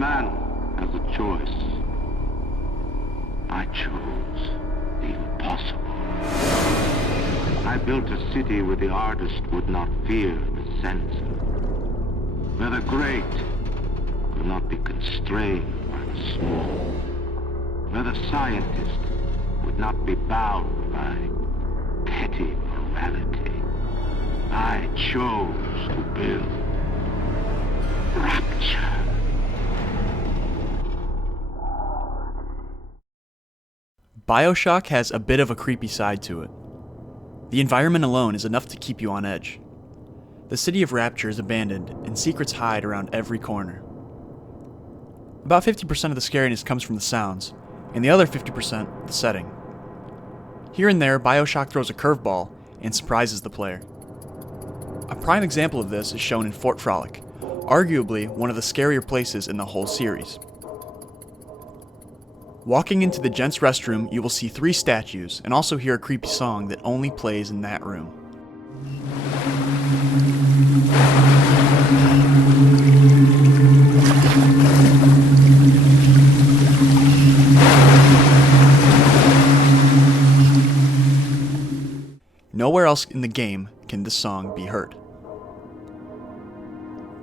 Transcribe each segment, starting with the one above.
man has a choice. I chose the impossible. I built a city where the artist would not fear the censor, where the great could not be constrained by the small, where the scientist would not be bound by petty morality. I chose to build Rapture. Bioshock has a bit of a creepy side to it. The environment alone is enough to keep you on edge. The city of Rapture is abandoned, and secrets hide around every corner. About 50% of the scariness comes from the sounds, and the other 50% the setting. Here and there, Bioshock throws a curveball and surprises the player. A prime example of this is shown in Fort Frolic, arguably one of the scarier places in the whole series. Walking into the Gents Restroom, you will see 3 statues and also hear a creepy song that only plays in that room. Nowhere else in the game can this song be heard.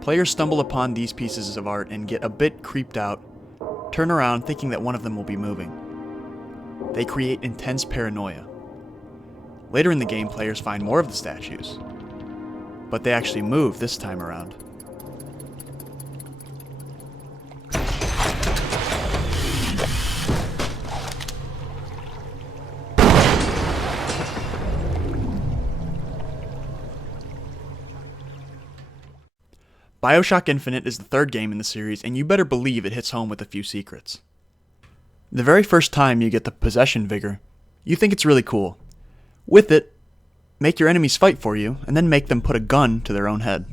Players stumble upon these pieces of art and get a bit creeped out, turn around thinking that one of them will be moving. They create intense paranoia. Later in the game, players find more of the statues, but they actually move this time around. Bioshock Infinite is the 3rd game in the series, and you better believe it hits home with a few secrets. The very first time you get the Possession Vigor, you think it's really cool. With it, make your enemies fight for you, and then make them put a gun to their own head.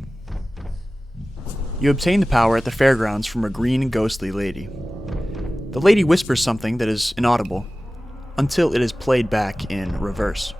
You obtain the power at the fairgrounds from a green ghostly lady. The lady whispers something that is inaudible, until it is played back in reverse.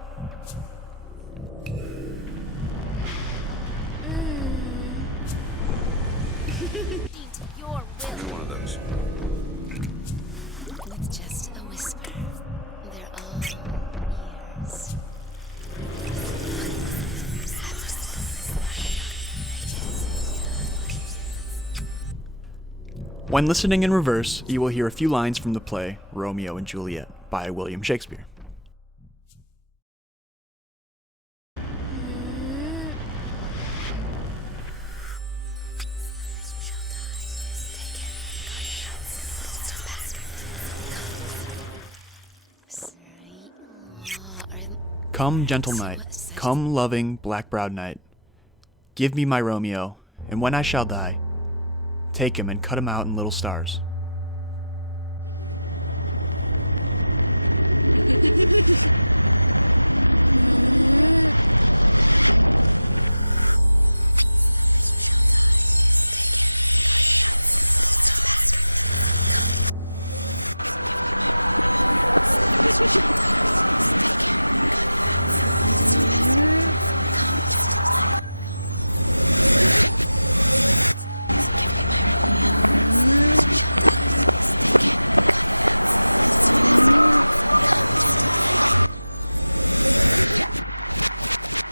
When listening in reverse, you will hear a few lines from the play Romeo and Juliet by William Shakespeare. Come, gentle knight, come, loving, black-browed knight, give me my Romeo, and when I shall die, take him and cut him out in little stars.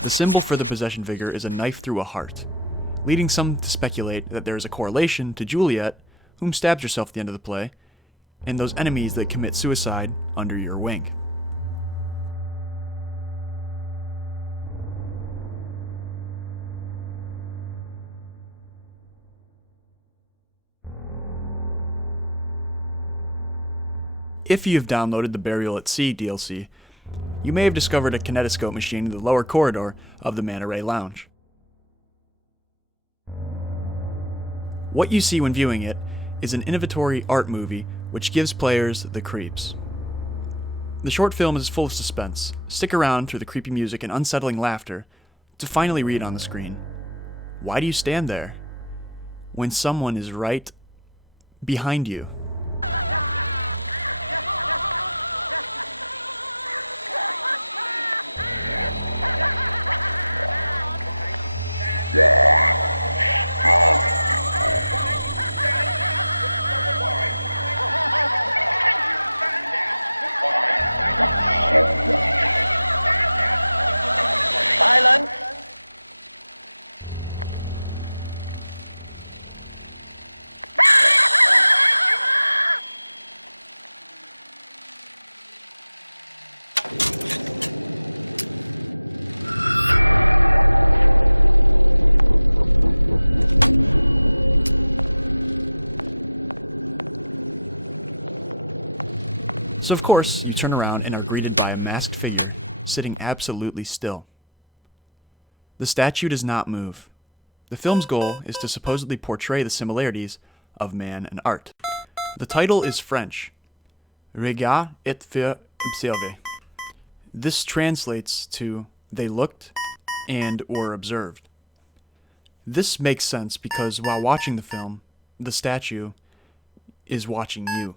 The symbol for the Possession Vigor is a knife through a heart, leading some to speculate that there is a correlation to Juliet, whom stabs herself at the end of the play, and those enemies that commit suicide under your wing. If you have downloaded the Burial at Sea DLC, you may have discovered a kinetoscope machine in the lower corridor of the Manta Ray Lounge. What you see when viewing it is an innovatory art movie which gives players the creeps. The short film is full of suspense. Stick around through the creepy music and unsettling laughter to finally read on the screen, why do you stand there when someone is right behind you? So of course, you turn around and are greeted by a masked figure, sitting absolutely still. The statue does not move. The film's goal is to supposedly portray the similarities of man and art. The title is French, Regard et faire observer. This translates to they looked and were observed. This makes sense because while watching the film, the statue is watching you.